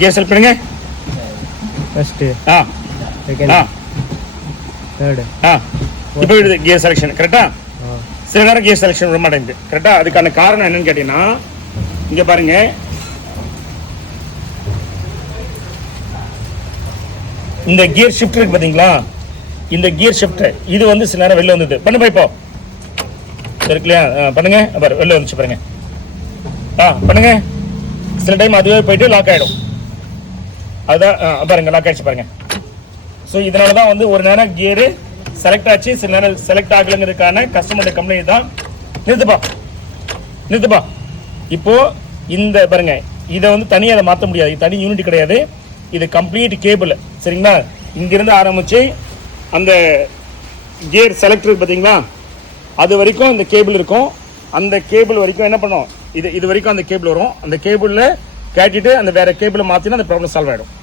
Gear select பண்ணுங்க. First second third இப்போ இது கியர் செலக்ஷன் கரெக்டா. சில நேரம் கியர் செலக்ஷன் விட மாட்டேங்குது கரெக்டா. அதுக்கான காரணம் என்னன்னு கேட்டீங்கன்னா இங்க பாருங்க, இந்த கியர் ஷிஃப்ட் இருக்கு பாத்தீங்களா, இந்த கியர் ஷிஃப்ட் இது வந்து சில நேரம் வெளில வந்தது. பண்ணு இப்போ இருக்கு இல்லையா, பண்ணுங்க பாரு வெளில வந்துச்சு பாருங்க. பண்ணுங்க. சில டைம் அதுவே போயிட்டு லாக் ஆயிடும். அதுதான் பாருங்க லாக் ஆயிடுச்சு பாருங்க. ஸோ இதனால தான் வந்து ஒரு நேரம் கியரு செலக்ட் ஆச்சு, சில நேரம் செலக்ட் ஆகலைங்கிறதுக்கான கஸ்டமரோட கம்ப்ளைண்ட் தான். நிறுத்துப்பா. இப்போ இந்த பாருங்க, இதை வந்து தனியாக அதை மாற்ற முடியாது, இது தனி யூனிட் கிடையாது, இது கம்ப்ளீட் கேபிள் சரிங்களா. இங்கிருந்து ஆரம்பிச்சு அந்த கியர் செலக்டர் பார்த்தீங்களா, அது வரைக்கும் இந்த கேபிள் இருக்கும். அந்த கேபிள் வரைக்கும் என்ன பண்ணும், இது வரைக்கும் அந்த கேபிள் வரும். அந்த கேபிளில் கேட்டிட்டு அந்த வேற கேபிளை மாற்றினா அந்த ப்ராப்ளம் சால்வ் ஆகிடும்.